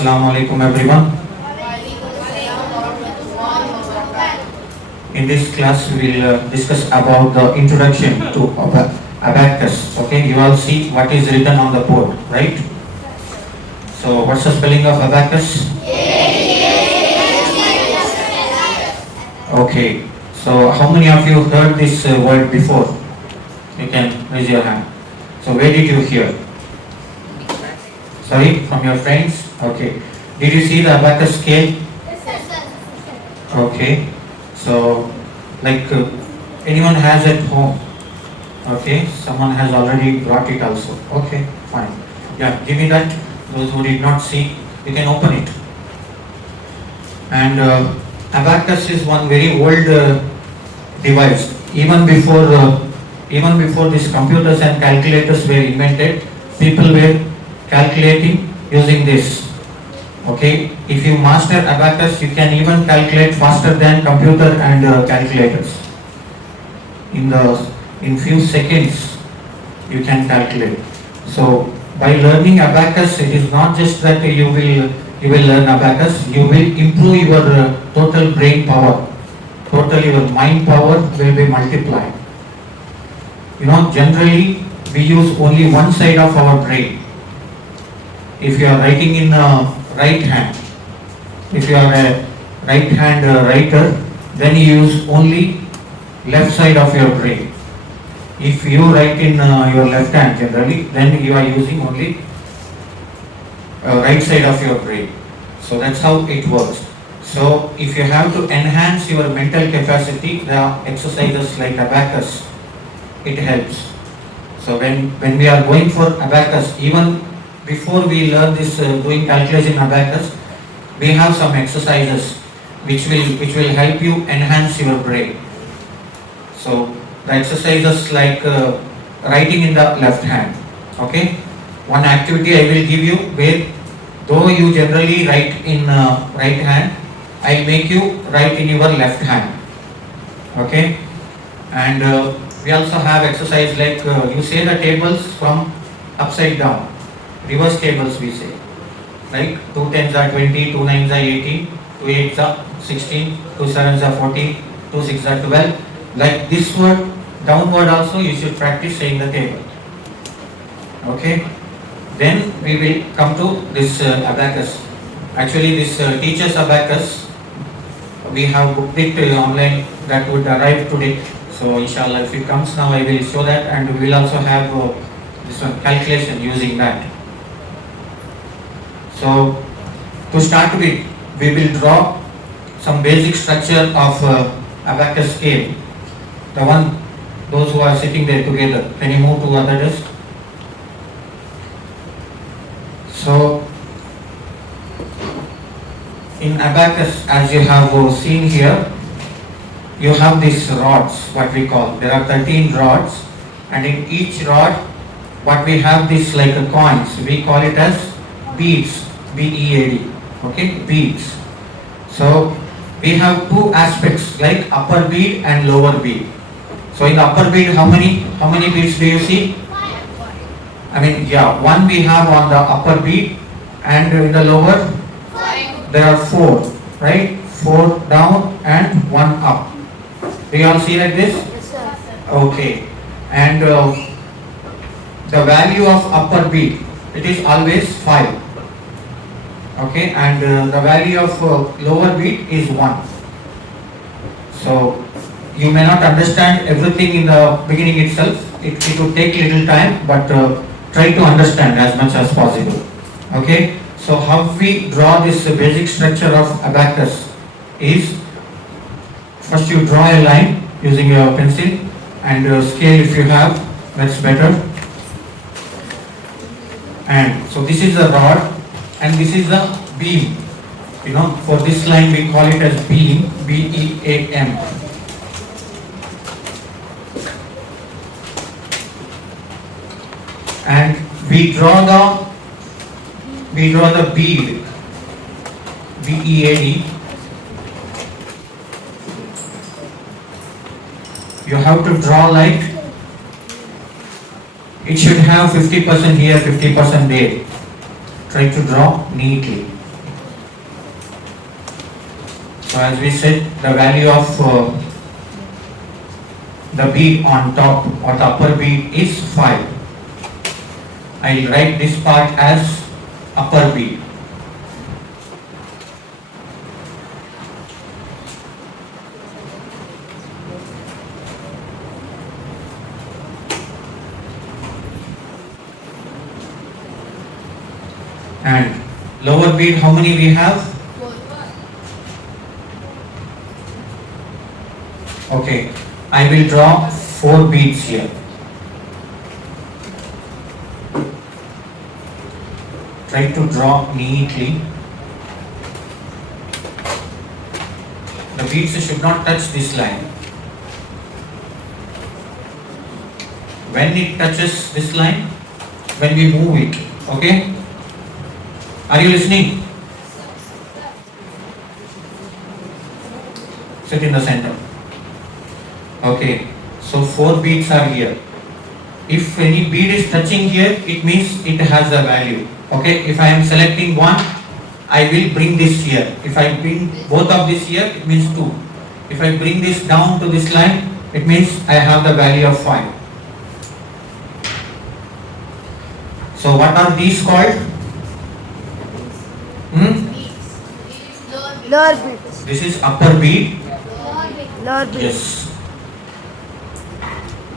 Assalamu alaikum everyone. In this class we will discuss about the introduction to abacus. Okay, you all see what is written on the board, right? So what's the spelling of abacus? Okay, so how many of you heard this word before? You can raise your hand. So where did you hear? Sorry, from your friends? Okay. Did you see the abacus scale? Okay. So, like anyone has at home? Okay. Someone has already brought it also. Okay, fine. Yeah, give me that. Those who did not see, you can open it. And abacus is one very old device. Even before these computers and calculators were invented, people were calculating using this. Okay, if you master abacus, you can even calculate faster than computer and calculators. In few seconds, you can calculate. So by learning abacus, it is not just that you will learn abacus. You will improve your total brain power. Total your mind power will be multiplied. Generally we use only one side of our brain. If you are writing in right hand, if you are a right hand writer, then you use only left side of your brain. If you write in your left hand generally, then you are using only right side of your brain. So that's how it works. So if you have to enhance your mental capacity, the exercises like abacus, it helps. So when we are going for abacus, even before we learn this doing calculation abacus, we have some exercises which will help you enhance your brain. So the exercises like writing in the left hand. Okay, one activity I will give you where though you generally write in right hand, I'll make you write in your left hand. Okay, and we also have exercise like you say the tables from upside down. Reverse tables we say, like 2 10s are 20, 2 9s are 18, 2 8s are 16, 2 7s are 14, 2 6s are 12. Like this word, downward also you should practice saying the table. Okay, then we will come to this abacus. Actually this teacher's abacus, we have booked it online, that would arrive today. So inshallah if it comes now I will show that, and we will also have this one calculation using that. So to start with, we will draw some basic structure of abacus scale. Those who are sitting there together, can you move to other desk? So in abacus, as you have seen here, you have these rods, what we call, there are 13 rods, and in each rod, what we have this like a coins, we call it as beads, B-E-A-D, okay, beads. So we have two aspects like upper bead and lower bead. So in the upper bead, how many beads do you see? One we have on the upper bead, and in the lower there are 4, right? 4 down and 1 up. Do you all see like this? Okay. And the value of upper bead, it is always 5. Okay, and the value of lower bead is 1. So you may not understand everything in the beginning itself. It will take little time, but try to understand as much as possible. Okay, so how we draw this basic structure of abacus is, first you draw a line using your pencil, and scale if you have, that's better. And so this is the rod, and this is the beam. For this line we call it as beam, B-E-A-M. And we draw the bead, B-E-A-D. You have to draw like, it should have 50% here, 50% there. Try to draw neatly. So as we said, the value of the bead on top or the upper bead is 5. I'll write this part as upper bead. And lower bead, how many we have? Okay, I will draw 4 beads here. Try to draw neatly. The beads should not touch this line. When it touches this line, when we move it, okay? Are you listening? Sit in the center. Okay, so 4 beads are here. If any bead is touching here, it means it has a value. Okay, if I am selecting one, I will bring this here. If I bring both of this here, it means 2. If I bring this down to this line, it means I have the value of 5. So what are these called? Lower beads. This is upper bead. Lower beads. Yes.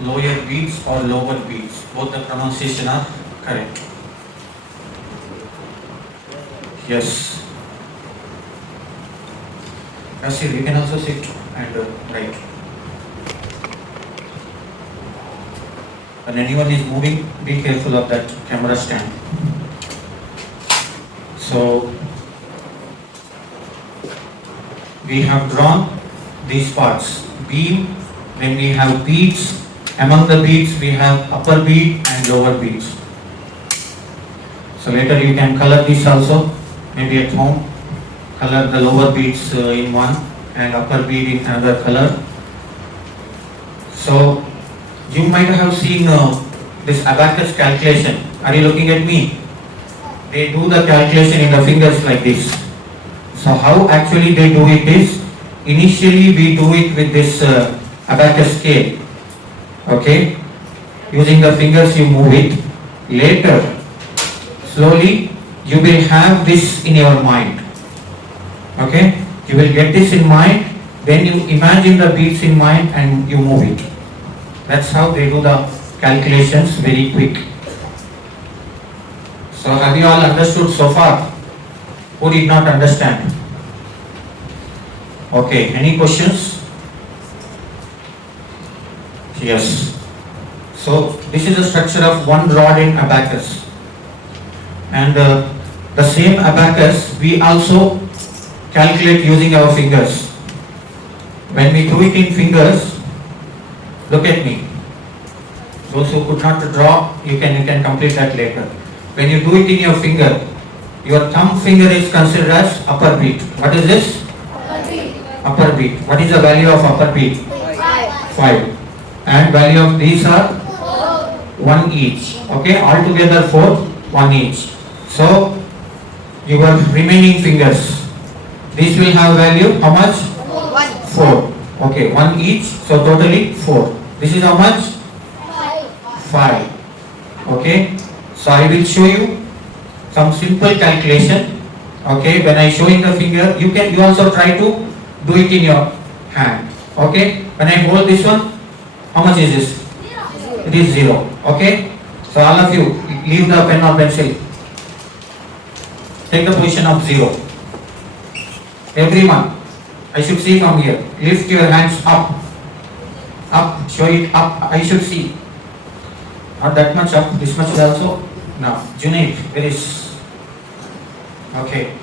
Lower beads or lower beads. Both the pronunciation are correct. Yes. Kasir, you can also sit and write. When anyone is moving, be careful of that camera stand. So, we have drawn these parts. Beam, then we have beads. Among the beads, we have upper bead and lower beads. So later you can color this also, maybe at home. Color the lower beads in one and upper bead in another color. So you might have seen this abacus calculation. Are you looking at me? They do the calculation in the fingers like this. So how actually they do it is, initially we do it with this abacus scale. Okay, using the fingers you move it. Later, slowly you will have this in your mind. Okay, you will get this in mind, then you imagine the beads in mind and you move it. That's how they do the calculations very quick. So have you all understood so far? Who did not understand? Okay, any questions? Yes. So this is the structure of one rod in abacus. And the same abacus we also calculate using our fingers. When we do it in fingers, look at me. Those who could not draw, you can complete that later. When you do it in your finger, your thumb finger is considered as upper bead. What is this? Upper bead. Upper bead. What is the value of upper bead? 5. And value of these are 1 each. Okay, altogether 4, 1 each. So your remaining fingers, these will have value how much? 4. Okay, 1 each. So totally 4. This is how much? 5. Okay. So I will show you some simple calculation. Okay, when I show in the finger, you also try to do it in your hand. Okay, when I hold this one, how much is this? 0. It is 0. Okay, so all of you leave the pen or pencil. Take the position of 0. Everyone, I should see from here. Lift your hands up. Up, show it up. I should see. Not that much up, this much is also. Now, Junaid, where is? Okay.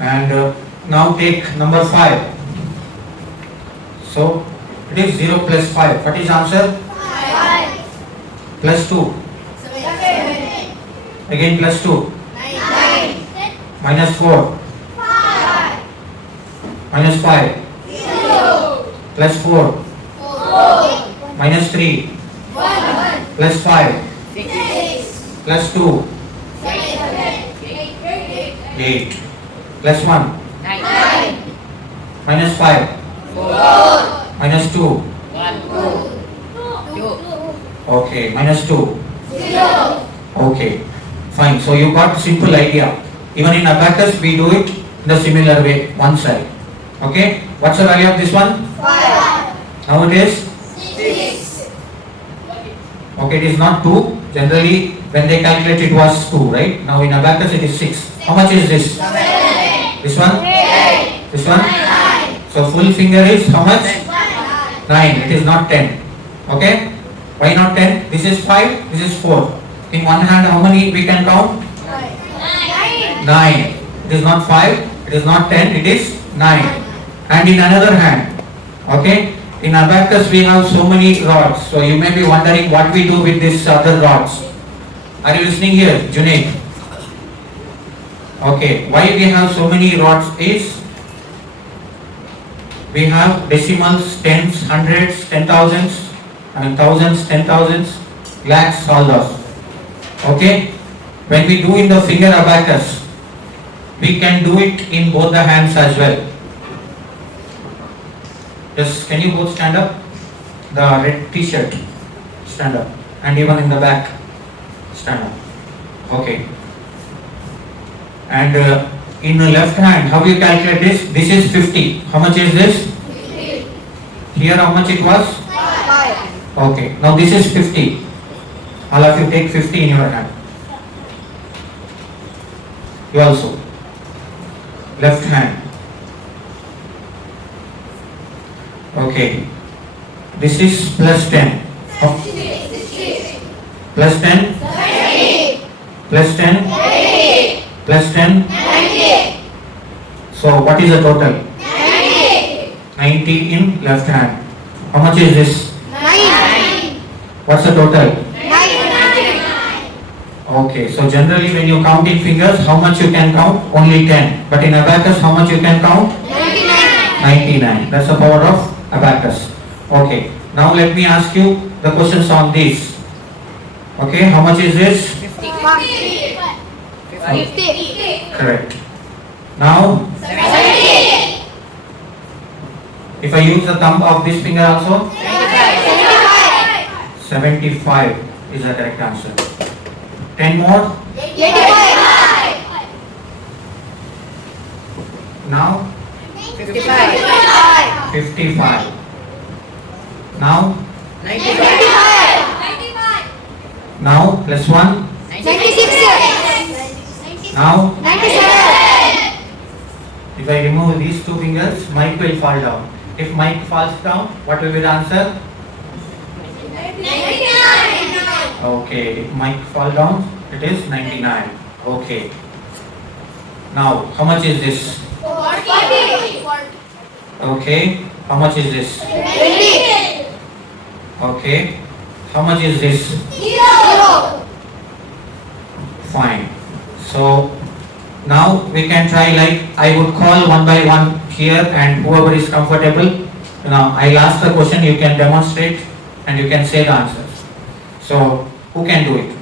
And now take number 5. So, it is 0 plus 5. What is answer? 5. Plus 2. 7. Again plus 2. 9. Minus 4. 5. Minus 5. 0. Plus 4. 4. Minus 3. 1. Plus 5. 6. Plus 2. 7. 8. Plus 1. 9. Minus 5. 4. Minus 2. 1, 2. Okay. Minus 2. 0. Okay. Fine. So you got simple idea. Even in abacus we do it in the similar way, one side. Okay. What's the value of this one? 5. Now it is? 6. Okay, it is not 2. Generally when they calculate it was 2, right? Now in abacus it is 6. How much is this? 7. This one? 8. This one? 9. So full finger is how much? 1. 9. It is not 10. Okay? Why not 10? This is 5, this is 4. In one hand how many we can count? 9. 9. It is not 5, it is not 10, it is 9. And in another hand, okay? In abacus we have so many rods. So you may be wondering what we do with these other rods. Are you listening here, Junaid? Okay, why we have so many rods is we have decimals, tens, hundreds, 10,000s, thousands, 10,000s, lakhs, all those. Okay? When we do in the finger abacus, we can do it in both the hands as well. Just can you both stand up? The red t-shirt, stand up. And even in the back, stand up. Okay. And in the left hand, how you calculate this? This is 50. How much is this? 50. Here how much it was? 5. Okay. Now this is 50. All of you take 50 in your hand. You also. Left hand. Okay. This is plus 10. Oh, 60. plus 10. 30. Plus 10. 80. Plus 10. 90. So what is the total? 90. 90 in left hand. How much is this? 9. What's the total? 99. Okay. So generally when you count in fingers, how much you can count? Only 10. But in abacus, how much you can count? 99. 99. That's the power of abacus. Okay. Now let me ask you the questions on this. Okay. How much is this? 50. 50. Correct. Now, 70. if I use the thumb of this finger also, 75. 75 is the correct answer. 10 more. 85. Now, 55. 55. Now, 95. now plus 1. 96. Now, 97. if I remove these two fingers, Mike will fall down. If Mike falls down, what will be the answer? 99. Okay, if Mike fall down, it is 99. Okay. Now, how much is this? 40. Okay. How much is this? 20. Okay. How much is this? 0. Fine. So, now we can try like I would call one by one here and whoever is comfortable, I'll ask the question, you can demonstrate and you can say the answers. So, who can do it?